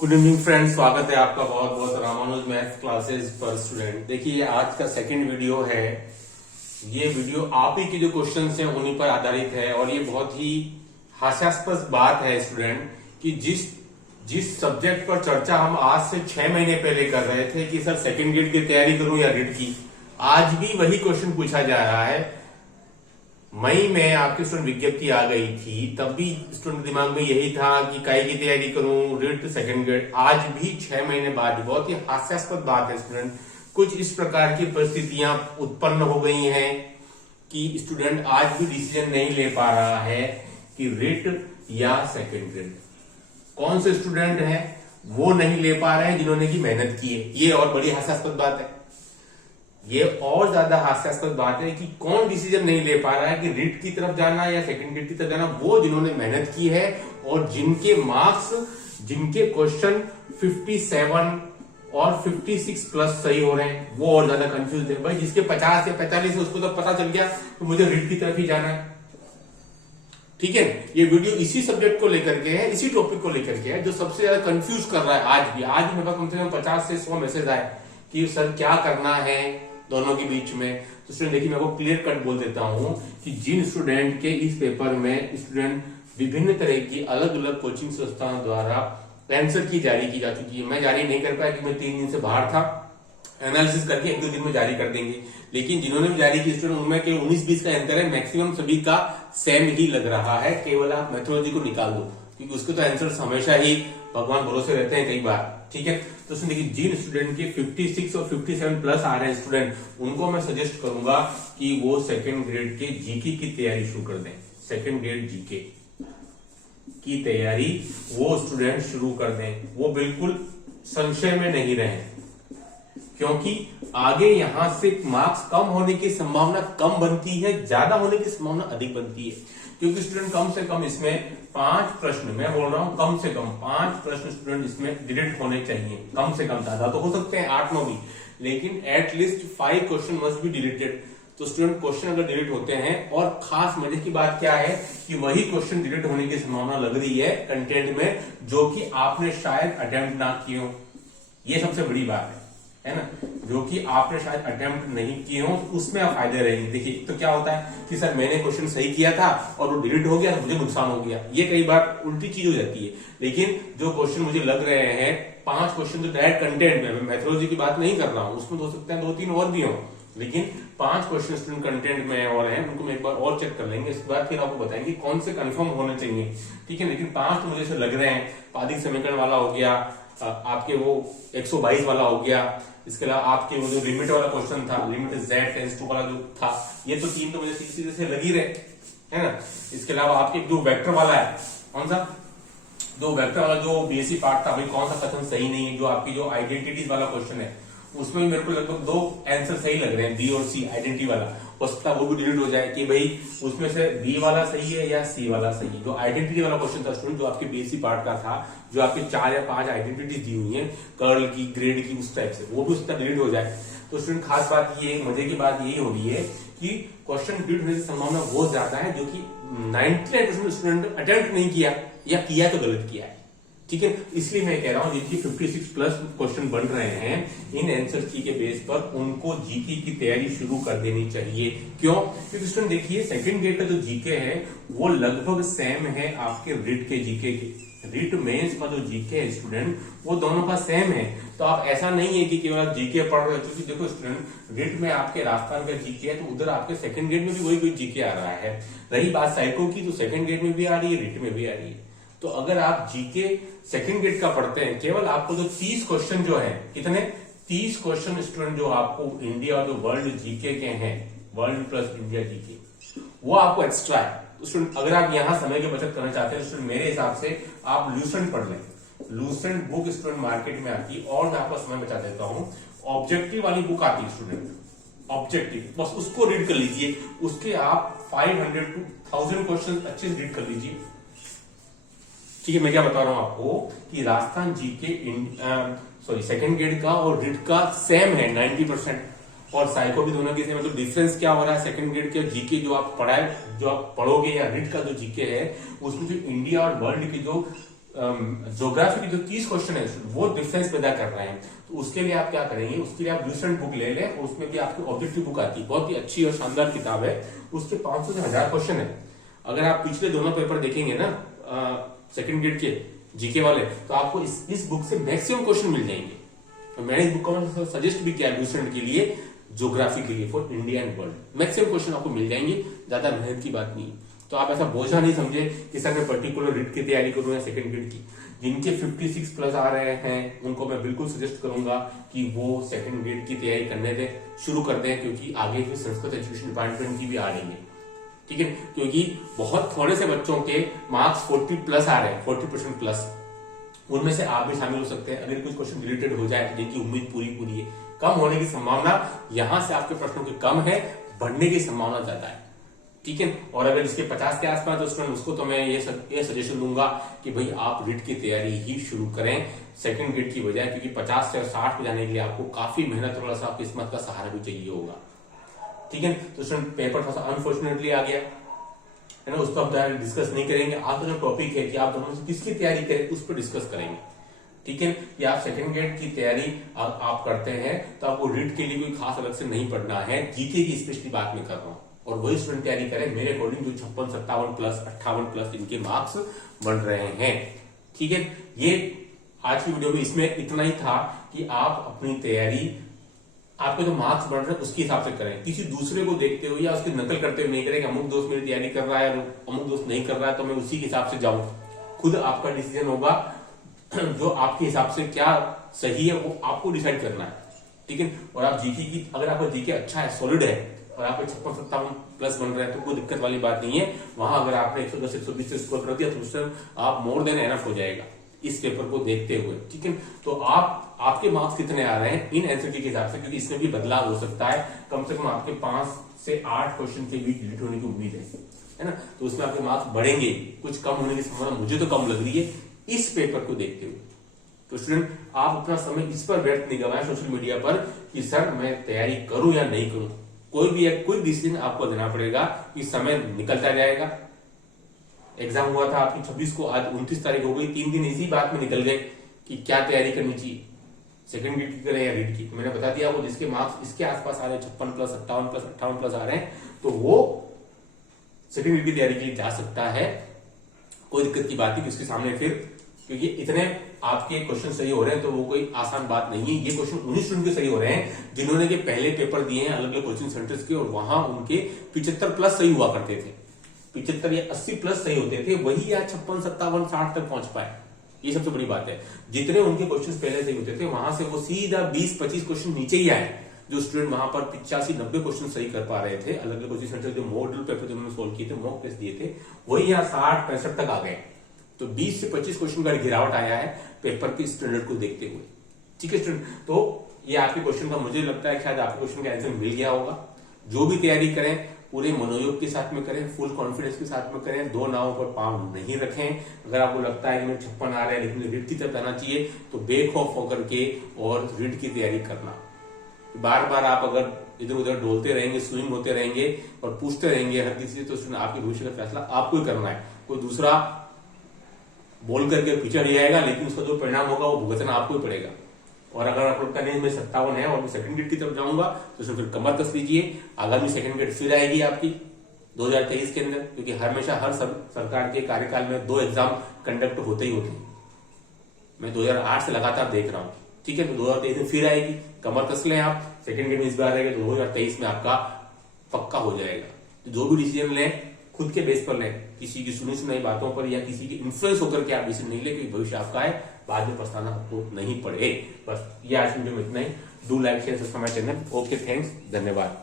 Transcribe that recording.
Good evening friends, स्वागत है आपका बहुत बहुत रामानुज मैथ क्लासेस पर स्टूडेंट। देखिए आज का सेकंड वीडियो है। ये वीडियो आप ही के जो क्वेश्चंस हैं उन्हीं पर आधारित है और ये बहुत ही हास्यास्पद बात है स्टूडेंट कि जिस सब्जेक्ट पर चर्चा हम आज से 6 महीने पहले कर रहे थे कि सर सेकंड ग्रेड की तैयारी करूं या रीट की, आज भी वही क्वेश्चन पूछा जा रहा है। मई में आपकी स्टूडेंट विज्ञप्ति आ गई थी, तब भी स्टूडेंट दिमाग में यही था कि काई की तैयारी करूं, रीट सेकंड ग्रेड। आज भी 6 महीने बाद बहुत ही हास्यास्पद बात है स्टूडेंट, कुछ इस प्रकार की परिस्थितियां उत्पन्न हो गई हैं कि स्टूडेंट आज भी डिसीजन नहीं ले पा रहा है कि रीट या सेकंड ग्रेड। कौन से स्टूडेंट हैं वो नहीं ले पा रहे हैं जिन्होंने की मेहनत की है। ये और बड़ी हास्यास्पद बात है। ये और ज्यादा हास्यास्पद बात है कि कौन डिसीजन नहीं ले पा रहा है कि रीट की तरफ जाना या सेकंड ग्रेड की तरफ जाना। वो जिन्होंने मेहनत की है और जिनके मार्क्स, जिनके क्वेश्चन 57 और 56 प्लस सही हो रहे हैं, वो और ज्यादा कंफ्यूज है। भाई जिसके 50 या 45 है उसको तो पता चल गया तो मुझे रीट की तरफ ही जाना है। ठीक है, ये वीडियो इसी सब्जेक्ट को लेकर के है, इसी टॉपिक को लेकर के है जो सबसे ज्यादा कंफ्यूज कर रहा है। आज भी मेरे पास कम से कम 50 से 100 मैसेज आए कि सर क्या करना है दोनों के बीच में। तो स्टूडेंट देखिए, मैं आपको क्लियर कट बोल देता हूं कि जिन स्टूडेंट के इस पेपर में स्टूडेंट विभिन्न तरह की अलग अलग कोचिंग संस्थाओं द्वारा आंसर की जारी की जा चुकी है। मैं जारी नहीं कर पाया कि मैं 3 दिन से बाहर था, एनालिसिस करके 1-2 दिन में जारी कर देंगे। लेकिन जिन्होंने भी जारी की स्टूडेंट, उनमें केवल 19-20 का अंतर है, मैक्सिमम सभी का सेम ही लग रहा है। केवल आप मेथोडोलॉजी को निकाल दो क्योंकि उसके तो आंसर हमेशा ही भगवान भरोसे रहते हैं कई बार। ठीक है, तो उसमें देखिए जिन स्टूडेंट के 56 और 57 प्लस आ रहे हैं स्टूडेंट, उनको मैं सजेस्ट करूंगा कि वो सेकंड ग्रेड के जीके की तैयारी शुरू कर दें। सेकंड ग्रेड जीके की तैयारी वो स्टूडेंट शुरू कर दें, वो बिल्कुल संशय में नहीं रहे, क्योंकि आगे यहां से मार्क्स कम होने की संभावना कम बनती है, ज्यादा होने की संभावना अधिक बनती है। क्योंकि स्टूडेंट कम से कम इसमें 5 प्रश्न, मैं बोल रहा हूं कम से कम 5 प्रश्न स्टूडेंट इसमें डिलीट होने चाहिए। कम से कम, ज्यादा तो हो सकते हैं 8-9 भी, लेकिन at least 5 question must be deleted. तो स्टूडेंट क्वेश्चन अगर डिलीट होते हैं, और खास मजे की बात क्या है कि वही क्वेश्चन डिलीट होने की संभावना लग रही है कंटेंट में जो कि आपने शायद अटेम्प्ट ना किए हो। ये सबसे बड़ी बात है ना, जो कि आपने शायद अटेम्प्ट नहीं किए हो, उसमें आप फायदे रहेंगे। देखिए तो क्या होता है कि सर मैंने क्वेश्चन सही किया था और वो डिलीट हो गया तो मुझे नुकसान हो गया। ये कई बार उल्टी चीज हो जाती है। लेकिन जो क्वेश्चन मुझे लग रहे हैं, 5 क्वेश्चन तो डायरेक्ट कंटेंट में, मैं मेथोडोलॉजी की बात नहीं कर रहा हूं, उसमें हो सकते हैं 2-3 और भी हो, लेकिन 5 क्वेश्चन स्टूडेंट कंटेंट में और हैं, उनको मैं एक बार और चेक कर लेंगे। इसके बाद फिर आपको बताएंगे कौन से कंफर्म होने चाहिए। ठीक है, लेकिन 5 तो मुझे से लग रहे हैं। पादिक समीकरण वाला हो गया, आपके वो 122 वाला हो गया, इसके अलावा आपके वो जो लिमिट वाला क्वेश्चन था, लिमिट z टेंड्स टू वाला जो था, ये तो 3 तो मुझे सीधे से लग ही रहे, है ना। इसके अलावा आपके जो वेक्टर वाला है, कौन सा, जो वेक्टर वाला जो बीएससी पार्ट था, भाई कौन सा कथन सही नहीं है। जो आपकी जो आइडेंटिटीज वाला क्वेश्चन है उसमें मेरे को लगभग 2 आंसर सही लग रहे हैं, बी और सी। आइडेंटिटी वाला हो सकता है वो भी डिलीट हो जाए कि भाई उसमें से बी वाला सही है या सी वाला सही है। जो आइडेंटिटी वाला क्वेश्चन था स्टूडेंट, जो आपके बीएससी पार्ट का था, जो आपके 4 या 5 आइडेंटिटीज दी हुई है, कर्ल की, ग्रेड की, उस टाइप से, वो भी उसका डिलीट हो जाए। तो स्टूडेंट खास बात ये, मजे की बात यही हो रही है कि क्वेश्चन डिलीट होने की संभावना बहुत ज्यादा है, जो कि 99% स्टूडेंट अटेम्प्ट नहीं किया या किया तो गलत किया है। ठीक है, इसलिए मैं कह रहा हूं जिनकी 56 प्लस क्वेश्चन बन रहे हैं, इन आंसर की के बेस पर उनको जीके की तैयारी शुरू कर देनी चाहिए। क्यों? क्योंकि स्टूडेंट देखिए सेकंड ग्रेड का जो जीके है वो लगभग सेम है आपके रीट के जीके के। रीट मेंस का जो जीके है स्टूडेंट, वो दोनों का सेम है। तो आप ऐसा नहीं है कि केवल आप जीके पढ़ रहे हो, क्योंकि देखो स्टूडेंट रीट में आपके राजस्थान का जीके है तो उधर आपके सेकंड ग्रेड में भी वही जीके आ रहा है। रही बात साइको की, तो सेकंड ग्रेड में भी आ रही है, रीट में भी आ रही है। तो अगर आप जीके सेकंड ग्रेड का पढ़ते हैं, केवल आपको जो 30 क्वेश्चन जो है, कितने 30 क्वेश्चन स्टूडेंट जो आपको इंडिया और जो वर्ल्ड जीके के हैं, वर्ल्ड प्लस इंडिया जीके, वो आपको एक्स्ट्रा है। तो स्टूडेंट अगर आप यहां समय की बचत करना चाहते हैं स्टूडेंट, मेरे हिसाब से आप लूसेंट पढ़ लें। लूसेंट बुक स्टूडेंट मार्केट में आती है, और मैं आपको समय बचा देता हूं, ऑब्जेक्टिव वाली बुक आती है स्टूडेंट, ऑब्जेक्टिव, बस उसको रीड कर लीजिए। उसके आप 500 to 1000 क्वेश्चन अच्छे से रीड कर लीजिए। ठीक है, मैं क्या बता रहा हूं आपको कि राजस्थान जीके सेकंड ग्रेड का और रीट का सेम है 90%, और साइको भी दोनों के सेम है। तो डिफरेंस क्या हो रहा है, सेकंड ग्रेड के जीके जो आप पढ़ाए, जो आप पढ़ोगे, या रीट का जो जीके है उसमें जो इंडिया और वर्ल्ड की जो ज्योग्राफी की जो 30 क्वेश्चन है वो डिफरेंस पैदा कर रहे हैं। तो उसके लिए आप क्या करेंगे, उसके लिए आप ड्यूसेंट बुक ले लें और उसमें भी आपकी ऑब्जेक्टिव बुक आती है, बहुत ही अच्छी और शानदार किताब है। उसके 500 से 1000 क्वेश्चन है। अगर आप पिछले दोनों पेपर देखेंगे ना सेकंड ग्रेड के जीके वाले, तो आपको इस बुक से मैक्सिमम क्वेश्चन मिल जाएंगे। तो मैंने इस बुक को सजेस्ट भी किया ड्यूसेंट के लिए, ज्योग्राफी के लिए, for India and world. Maximum question आपको मिल जाएंगे, ज्यादा मेहनत की बात नहीं है। तो आप ऐसा बोझा नहीं समझे कि सर मैं पर्टिकुलर रीड की तैयारी करूं या सेकंड ग्रेड की। जिनके 56 प्लस आ रहे हैं उनको मैं बिल्कुल सजेस्ट करूंगा कि वो सेकंड ग्रेड की तैयारी करने दें, शुरू कर दें, क्योंकि आगे फिर संस्कृत एजुकेशन डिपार्टमेंट की भी आ रही है, ठीक है। क्योंकि बहुत थोड़े से बच्चों के मार्क्स 40 प्लस आ रहे हैं, 40% प्लस। उनमें से आप भी शामिल हो सकते हैं अगर कुछ क्वेश्चन रिलेटेड हो जाए जिनकी उम्मीद पूरी है। कम होने की संभावना यहां से आपके प्रश्नों की कम है, बढ़ने की संभावना ज्यादा है, ठीक है। और अगर इसके 50 के आसपास तो स्टूडेंट, उसको तो मैं ये सजेशन दूंगा कि भाई आप रीट की तैयारी ही शुरू करें सेकंड ग्रेड की बजाय, क्योंकि 50 से 60 पे जाने के लिए आपको काफी मेहनत और सा किस्मत का सहारा भी चाहिए होगा, ठीक है। तो स्टूडेंट पेपर थोड़ा सा अनफॉर्चुनेटली आ गया है ना, उसको आप डिस्कस नहीं करेंगे। आपका जो टॉपिक है कि आप दोनों से किसकी तैयारी करें उस पर डिस्कस करेंगे, ठीक है। कि आप सेकंड ग्रेड की तैयारी आप करते हैं तो आपको रीट के लिए कोई खास अलग से नहीं पढ़ना है, जीके की स्पेशली बात मैं कर रहा हूं। और वही स्टूडेंट तैयारी करें मेरे अकॉर्डिंग जो 56, 57 प्लस 58 प्लस इनके मार्क्स बन रहे हैं, ठीक है। ये आज की वीडियो में इसमें इतना ही था कि आप अपनी तैयारी, आपके जो मार्क्स बढ़ रहे हैं उसके हिसाब से करें। किसी दूसरे को देखते हुए या उसकी नकल करते हुए नहीं करें कि अमुक दोस्त मेरी तैयारी कर रहा है और अमुक दोस्त नहीं कर रहा है तो मैं उसी के हिसाब से जाऊं। खुद आपका डिसीजन होगा, जो आपके हिसाब से क्या सही है वो आपको डिसाइड करना है, ठीक है। और आप जीके की, अगर आपका जीके अच्छा है, सॉलिड है और आपके 56, 57 प्लस बन रहे हैं तो कोई दिक्कत वाली बात नहीं है। वहां अगर आपने 110, 120 से स्कोर कर दिया तो उससे आप मोर देन एनफ हो जाएगा इस पेपर को देखते हुए, ठीक है। तो आपके मार्क्स कितने आ रहे हैं इन एनसीटी के हिसाब से, क्योंकि इसमें भी बदलाव हो सकता है। कम से कम आपके 5 से 8 क्वेश्चन के बीच डिलीट होने की उम्मीद है ना। तो उसमें आपके मार्क्स बढ़ेंगे, कुछ कम होने की संभावना मुझे तो कम लग रही है इस पेपर को देखते हुए। तो स्टूडेंट आप अपना समय इस पर व्यर्थ नहीं गवाएं सोशल मीडिया पर कि सर मैं तैयारी करूं या नहीं करूं। कोई भी एक कोई डिसीजन आपको देना पड़ेगा कि समय निकलता जाएगा। एग्जाम हुआ था आपकी 26 को, आज 29 तारीख हो गई, 3 दिन इसी बात में निकल गए कि क्या तैयारी करनी चाहिए, सेकंड ग्रेड की करें या रीड की। तो मैंने बता दिया वो जिसके मार्क्स इसके आसपास आ रहे हैं 56 प्लस 58 प्लस 58 प्लस आ रहे हैं तो वो सेकंड ग्रेड की तैयारी के लिए जा सकता है। कोई दिक्कत की बात नहीं उसके सामने फिर, क्योंकि इतने आपके क्वेश्चन सही हो रहे हैं तो वो कोई आसान बात नहीं है। ये क्वेश्चन उन्हीं स्टूडेंट के सही हो रहे हैं जिन्होंने के पहले पेपर दिए हैं अलग अलग कोचिंग सेंटर्स के, और वहां उनके 75 प्लस सही हुआ करते थे, 75 या 80 प्लस सही होते थे, वही आज 56, 57, 60 तक पहुंच पाए। ये सबसे बड़ी बात है। जितने उनके क्वेश्चन पहले सही होते थे वहां से वो सीधा 20-25 क्वेश्चन नीचे ही आए। जो स्टूडेंट वहां पर 85-90 क्वेश्चन सही कर पा रहे थे, अलग अलग कोचिंग सेंटर जो मॉडल पेपर जिन्होंने सोल्व किए थे, मॉक टेस्ट दिए थे, वही यहाँ 60-65 तक आ गए। तो 20 से 25 क्वेश्चन का गिरावट आया है पेपर के स्टैंडर्ड को देखते हुए, ठीक है स्टूडेंट। तो ये आपके क्वेश्चन का मुझे लगता है शायद आपके क्वेश्चन का आंसर मिल गया होगा। जो भी तैयारी करें पूरे मनोयोग के साथ में करें, फुल कॉन्फिडेंस के साथ में करें, दो नावों पर पांव नहीं रखें। अगर आपको लगता है कि मैं 56 आ रहा है लेकिन रीड की तरफ जाना चाहिए तो बेखौफ होकर के और रीड की तैयारी करना। बार बार आप अगर इधर उधर डोलते रहेंगे, स्विंग होते रहेंगे और पूछते रहेंगे हर किसी से, तो आपके भविष्य का फैसला आपको ही करना है। कोई दूसरा बोल करके पीछे हट जाएगा लेकिन उसका जो परिणाम होगा वो भुगतना आपको ही पड़ेगा। और अगर आपको लगता नहीं मैं 57 है और मैं सेकंड ग्रेड की तरफ जाऊंगा तो उसमें फिर कमर कस लीजिए। आगामी सेकंड ग्रेड फिर आएगी आपकी 2023 के अंदर, क्योंकि हमेशा हर सरकार के कार्यकाल में 2 एग्जाम कंडक्ट होते ही होते हैं। मैं 2008 से लगातार देख रहा हूं, ठीक है। तो 2023 में फिर आएगी, कमर कस लें आप। सेकंड ग्रेड में इस बार आएगा तो 2023 में आपका पक्का हो जाएगा। तो जो भी डिसीजन लें खुद के बेस पर लें, किसी की सुनी सुनाई बातों पर या किसी की इन्फ्लुएंस होकर के आप डिसीजन नहीं ले, क्योंकि भविष्य आपका है, बाद में पछताना आपको नहीं पड़े। बस ये आज वीडियो में इतना ही। Do like share subscribe my channel. Okay, thanks, धन्यवाद।